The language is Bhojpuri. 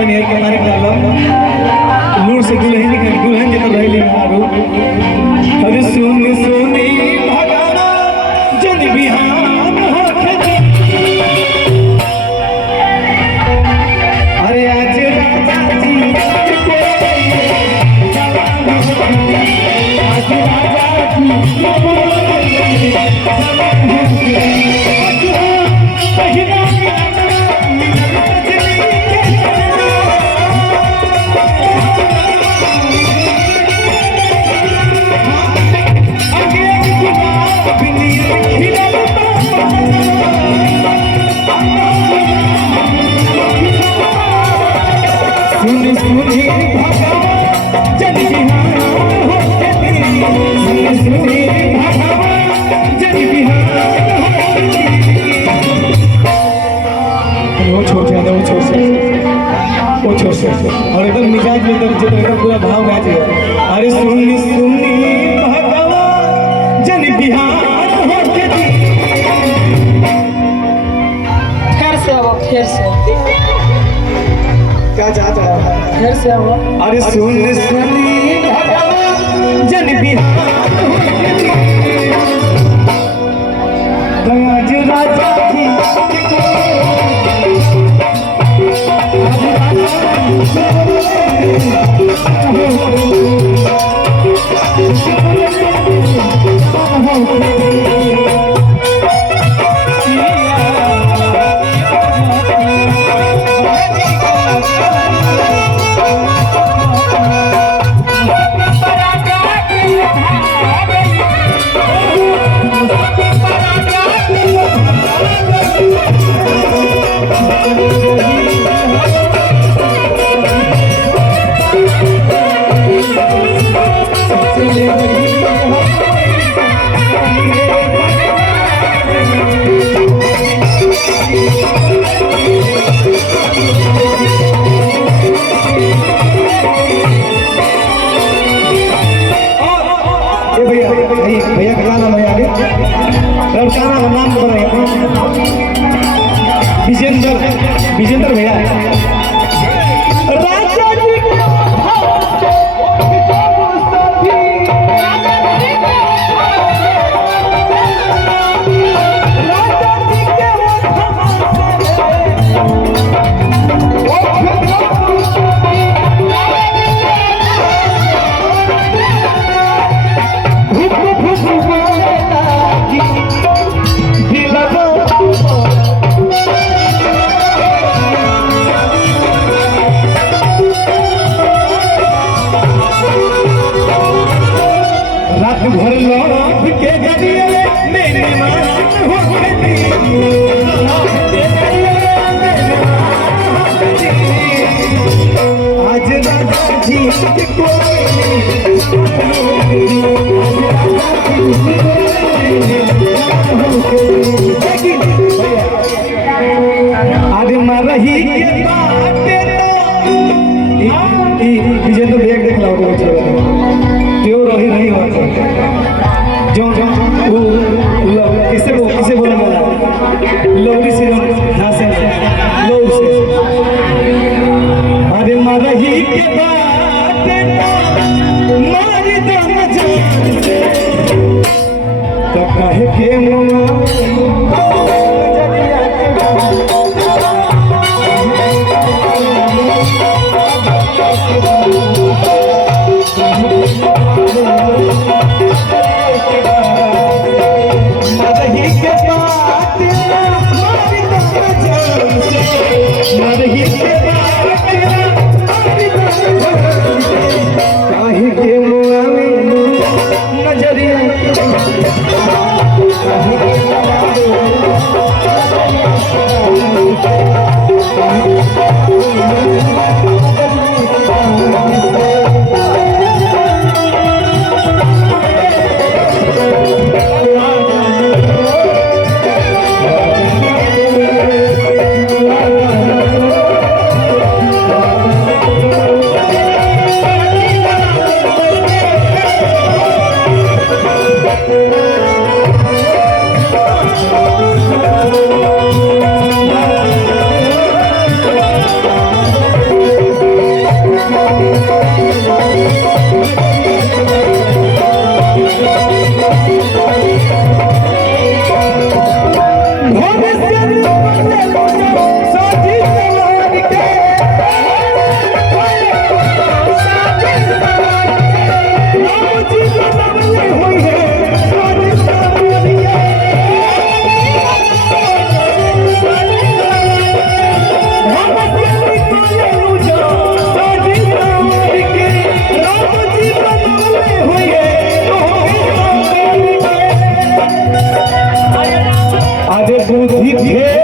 तनी आई के तारीख डालो लूर से दुल्हन के दुल्हन के रहली मारू अरे सुन सुनी भगवान जन बिहान होखे अरे आज राजा जी आज राजा और एकदम मिजाज में एकदम पूरा भाव में आ जाएगा। अरे सुनी सुनी भगवान जन बिहार होके फिर से आओ फिर से क्या चाहता है फिर से आओ। अरे सुन सुनी भगवान जन बिहार होके आज राजा की भैया का नाम है आगे लड़का नाम बताइए विजेंद्र भैया भर लौट के जरिए मेरे मान हो आज राजा जी आज मरही के विजेंद्र बैग देख लो क्यों रही नहीं हो जो किसे बोला वाला लोग से हाँ से लोग से अरे मरही के बाद मारी दम जान से तो कहे के मुआ बुद्धि